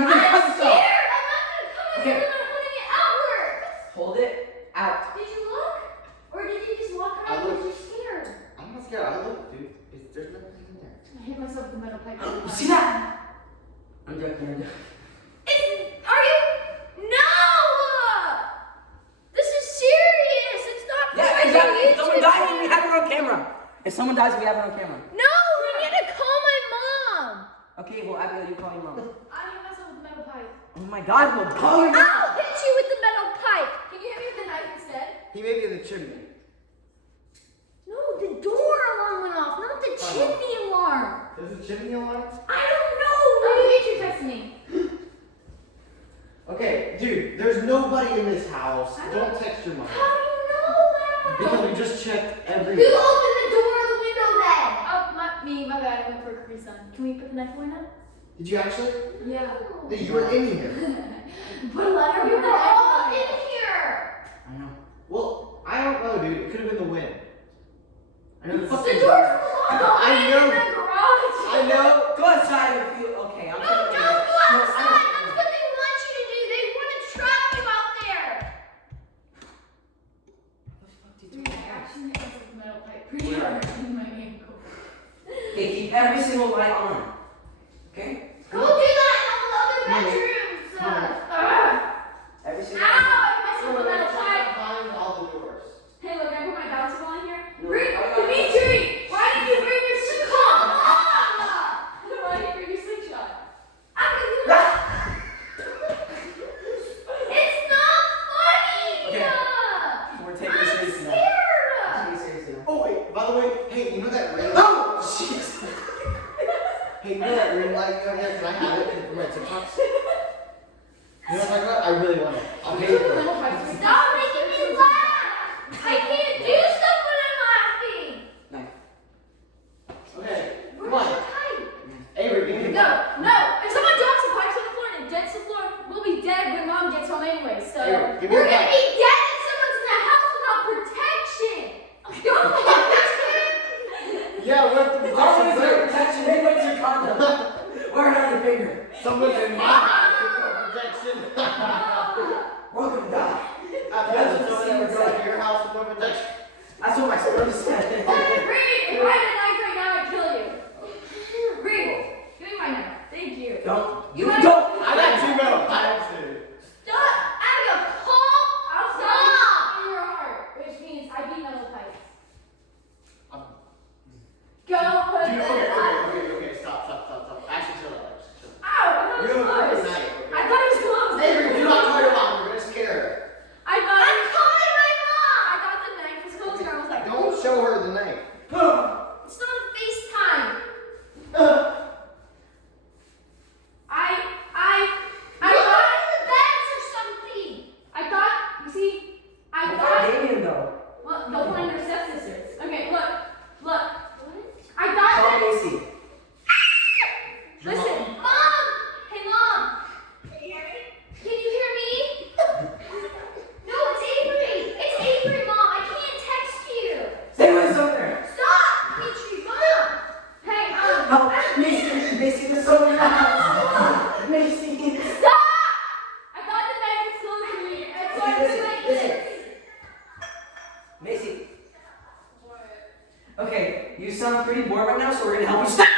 down. You're gonna cut yourself. I'm not gonna cut myself. I'm holding it outward. Hold it out. Did you look? Or did you just walk around because you're scared? I'm not scared. I look, dude. There's nothing in there. I hit myself with the metal pipe. You see that? I'm joking. Are you? No! This is serious. It's not Yeah, for exactly. If someone YouTube dies, we channel. have it on camera. If someone dies, we have it on camera. No, we need to call my mom. Okay, well, Abigail, you call your mom. I hit myself with the metal pipe. Oh my God, well, call your mom. I'll hit you with the metal pipe. Can you hit me with the knife instead? He may be in the chimney. No, the door alarm went off, not the chimney alarm. Is the chimney alarm? I don't know. Why did you text me? Okay, dude, there's nobody in this house. Don't text your mom. How do you know that? Because we just checked every. Who opened the door or the window then? Oh, my bad. I went for a Capri Sun. Can we put the knife away now? Did you actually? Yeah. You were in here. Put a letter. We were all in here. I know. Well, I don't know, dude. It could have been the wind. I know The door's closed. I know. In the garage. I know. Go outside and feel okay. No, I'm don't kidding. go No, outside. That's what they want you to do. They want to trap you out there. Actually, I was with metal pipe pretty hard in my ankle. Okay, keep every single light on. Okay? Go do that in all the other bedrooms. Every single Ow! light. I messed up with metal pipe. Behind all the doors. Hey, look, I put my bouncy ball in here. No, Dimitri, why did you bring your slingshot? Why did you bring your slingshot? It's not funny. Okay. We're taking this seriously now. I'm Take it seriously now. Oh wait, by the way, hey, you know that ring? Oh, jeez. Hey, you know that ring light you have there? Can I have it for my TikToks? You know what I'm talking about? I really want it. I'll pay you for it. scared. Stop making me laugh. I can't do stuff when I'm laughing. Knife. Okay, We're come on. so tight. Avery, give me the No, no. If someone drops the pipes on the floor and it dents the floor, we'll be dead when Mom gets home anyway. So Here, give me we're the gonna pipe. be dead if someone's in the house without protection. Don't understand? Yeah, we're the Always protection. your protection. Maybe what's your condom? Wear it on your finger. Someone's in my house with no protection. We're gonna die. That's what someone ever going to your house with no protection. That's what my sperm said. Reed, if I had a knife right now, I'd kill you. Reed, give me my knife. Thank you. Don't. You don't. wanna- I got 2 metal pipes, dude. Stop! Abigail, I'll stop in your heart, which means I beat metal pipes. Go put Dude, the okay, stop. Actually, chill out. Ow! I thought it You was have a close. freaking knife, okay? I thought it was close. Avery, do not call your mom. You're going to scare her. I'm calling my mom! I thought the knife was close and I was like, Don't show her the knife. it's not a FaceTime. I thought the beds or something. I thought, you see, I thought, Damien, though. well, they'll find their stepsisters. Okay, look. I thought Call that, Macy. listen, Mom! Hey, Mom! Can you hear me? No, it's Avery. It's Avery, Mom. I can't text you. Stay with us over there. Stop, Dimitri, Mom. Hey, Oh, Macy, there's someone in the house. Macy. Stop! I thought the knife was close to me. That's why I was like this. Macy. Okay, you sound pretty bored right now, so we're gonna help you. Stop!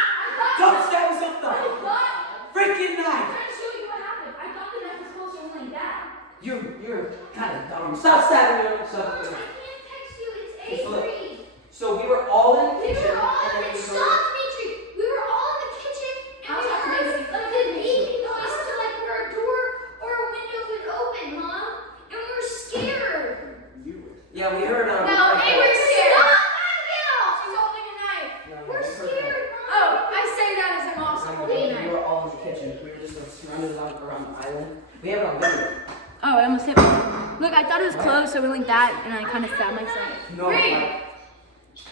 Don't stab yourself though. What? Freaking I'm knife. trying to show you what happened. I thought the knife was closer than like that. You're kind of dumb. Stop stabbing Mom, I yourself. can't text you. It's Just look. Avery. So we were all in the We kitchen. were all and in then the we stop, heard- Dimitri. We were all in the kitchen and I'll we talk to heard Macy. like a beeping noise to like where a door or a window would open, Mom. And we were scared. Yeah, we heard. No, like, Avery's scared. Stop, Abigail. She's holding a knife. No, We're we heard scared, Mom. Oh, I say that as I'm also holding a We knife. were all in the kitchen. We were just like, surrounded around the island. We have it on video. Oh, I almost hit myself. Look, I thought it was closed, so I went like that, and I kind of stabbed myself. No, Reed, like,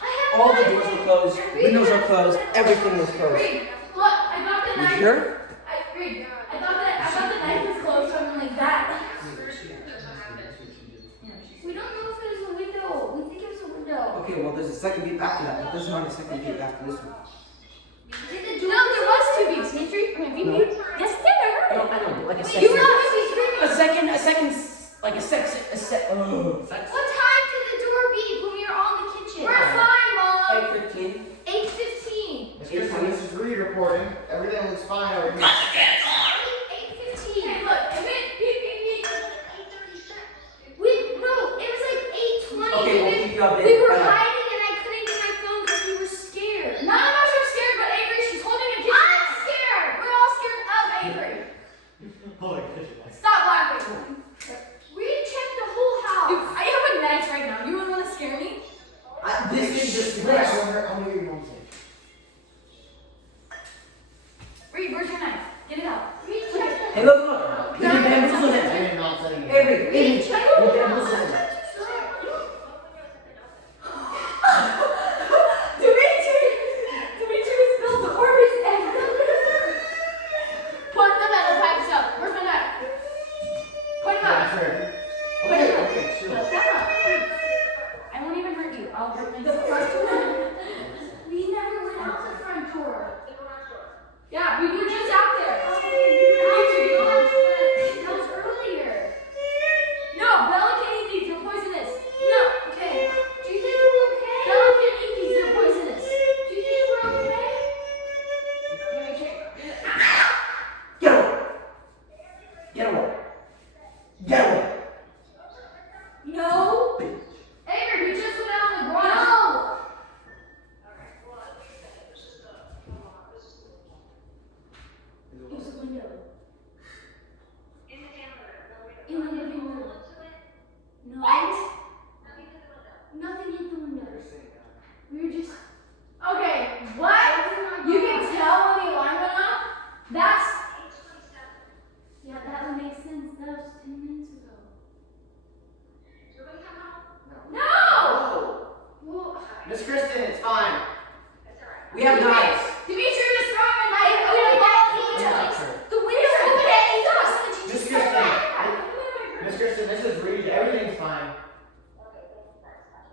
I have all a the knife. doors were closed, windows are closed, everything was closed. Reed, look, I got the You knife. sure? Reed, I thought the knife was closed, so I went like that. We don't know if it was a window. We think it was a window. Okay, well, there's a second beep after that, but there's not a second beep after this one. No, there was 2 beeps, Dimitri. I mean, beep, beep. Yes, there, I heard it. No, You were supposed to be screaming. What time did the door beep when we were all in the kitchen? We're fine, Mom. 8:15. 8:15. Miss Kristen, this is Reed reporting. Everything looks fine over here. 8:15. Hey, look, it went beep, beep, beep. 8:36. No, it was like 8:20. Okay, we'll keep you updated. We were Bye. hiding and I couldn't get my phone because we were scared. None of us are scared, but Avery, she's holding a kitchen. I'm scared. We're all scared of Avery. Holy kitchen. Stop laughing. We checked the whole house. Dude, I have a knife right now. You really want to scare me? This is just I'm gonna get your home safe. Reed, where's your knife? Get it out. Reed, check the Hey, look. You did bamboozle him. I am not setting it. Avery, Reed, check you the bamboozled him. Dimitri spilled the Orbeez everywhere. Put them at the pipes up. Where's my knife? Put him up. Yeah, sure. Put him up. Okay, sure. Put them up. I won't even hurt you. I'll hurt myself. The front door? We never went out the front door. Yeah, we were just out there. Dimitri, that was earlier. No, Bella can't eat these. They're poisonous. No, okay. Do you think we're okay? Bella can't eat these. They're poisonous. Do you think we're okay? Get away. Get away. Get away. No. Avery, we just went out on the ground. No. There's a window. In the living room. No. Nothing hit the window. We were just. Okay, what? You can tell when the alarm went off? That's. Yeah, that would make sense. That was 10 minutes ago. No! Well, Miss Kristen, it's fine. We have knives. Dimitri was throwing a knife. The window opened at 8 Miss Kristen, Miss Kristen, this is Reed. Everything's fine.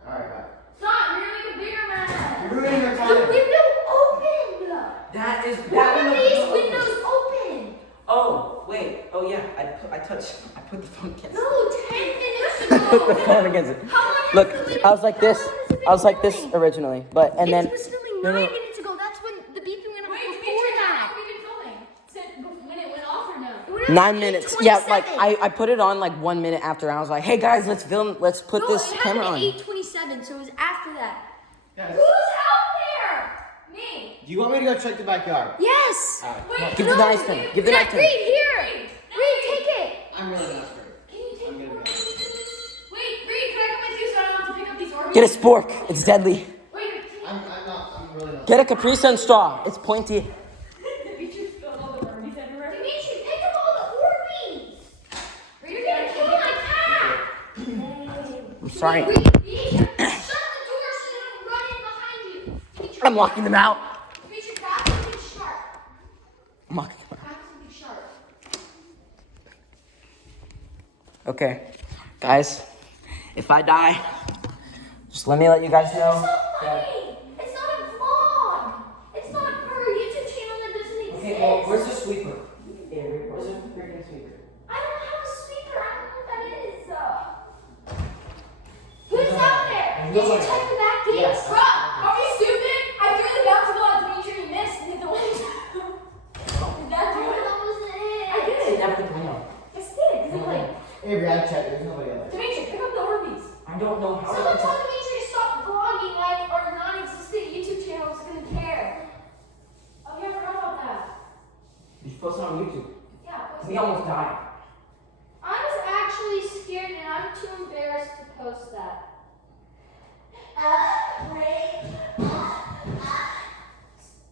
Alright, bye. Stop, you're gonna make a bigger mess. You're ruining your The time. window opened. That is One of window these closed. windows open. Oh, wait. Oh, yeah. I put the phone against it. No, 10 minutes I ago. put the phone against it. How long has Look, the window- I was like this. how long has it been I was like this going? originally, but and then It was filming no, 9 no. minutes ago. That's when the beeping went off Wait, before Dimitri, how that. long have we been filming? When it went off or no? It went off 9 at minutes. Yeah, like 8:27. I put it on like 1 minute after. I was like, hey guys, let's film. Let's put No, this it camera happened on. at 8:27, so it was after that. Guys, Who's out there? Me. do you want me to go check the backyard? Yes. Alright, come on. Give the knife to him. Give the knife to him. Reed, here. Reed, take it. I'm really not scared. Can you take I'm gonna it? go. Wait, Reed, can I come with you so I don't have to pick up these Orbeez? Get a spork. It's deadly. Wait, I'm really not. Get a Capri Sun straw. It's pointy. Dimitri spilled all the Orbeez everywhere. Dimitri, pick up all the Orbeez. Reed, You're gonna kill my cat. I'm sorry. Reed, shut the door so they don't run in behind you. Dimitri, I'm locking them out. Dimitri, grab something sharp. I'm locking them Grab something sharp. out. Okay, guys, if I die, just let me let you guys know. It's so funny. It's not a vlog. It's not for a YouTube channel that doesn't exist. Okay, well, where's the sweeper? Avery, where's the freaking sweeper? I don't have a sweeper. I don't know what that is. Who's out there? Did you check the back gates? Yes. Bruh, are we stupid? I threw the bouncy ball at Dimitri and missed. And hit the one. Did that do it? That wasn't it. I did Sit it. down with the window. Yes, it did. Because it played. Avery, I checked. There's nobody else. Dimitri, pick up the Orbeez. I don't know how Someone to. told Dimitri to stop vlogging like our non-existent YouTube channel is gonna care. Oh, yeah, I forgot about that. You're supposed to on YouTube. Yeah, post We it. almost died. I was actually scared and I'm too embarrassed to post that.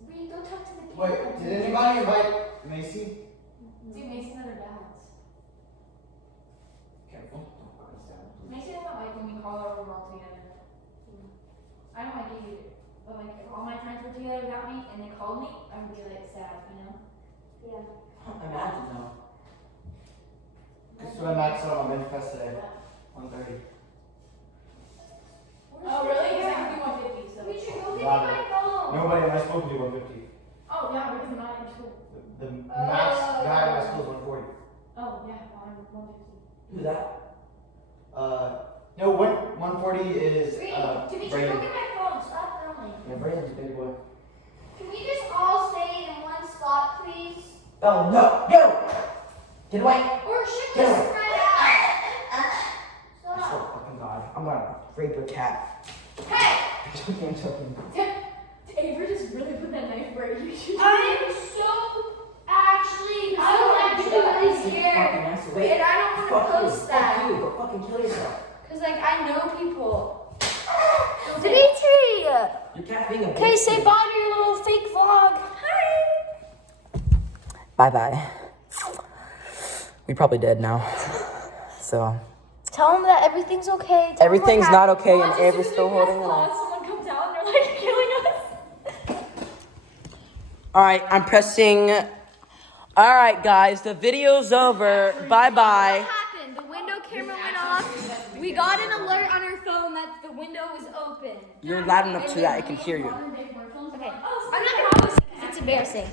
Reed, go talk to the camera. Wait, did anybody invite Macy? Dude, Mason had her dad's. Careful. Don't fucking stab him. Mason doesn't like when we call our room all together. I don't like it either. But like, if all my friends were together without me and they called me, I would be like sad, you know? Yeah. Imagine though. This is what I maxed out on bench press today. 130. Oh, really? Because I can do 150, so. Dimitri, go get Wow. my phone. Nobody at my school can do 150. Oh, yeah, because I'm not in school. The max guy at my school is 140. Oh, Who's that? No, 140 is Dimitri, look Brandon. at my phone. Stop filming. Yeah, Brandon's a big boy. Can we just all stay in one spot, please? Oh, no, go! Get away! Or should we Get away! spread out? I swear Stop. to fucking God. I'm gonna rape your cat. Hey! I'm joking. Avery just really put that knife right here. I'm actually really scared. Fucking ass away. And I don't want to Fuck you. post that. Fuck you. Go fucking kill yourself. Because, like, I know people. Dimitri! Your cat being a Okay, bitch. say bye to your little fake vlog. Hi! Bye-bye. We probably dead now. So. Tell him that everything's okay. Tell him what Everything's not happened. okay and Watch, as soon Avery's as still we press holding on. pause, someone comes out and they're like killing us. Alright, I'm pressing. Alright, guys, the video's over. Bye-bye. What happened? The window camera went off. We got an alert on our phone that the window was open. You're loud enough so that I can hear you. Okay. I'm not gonna post it because it's embarrassing.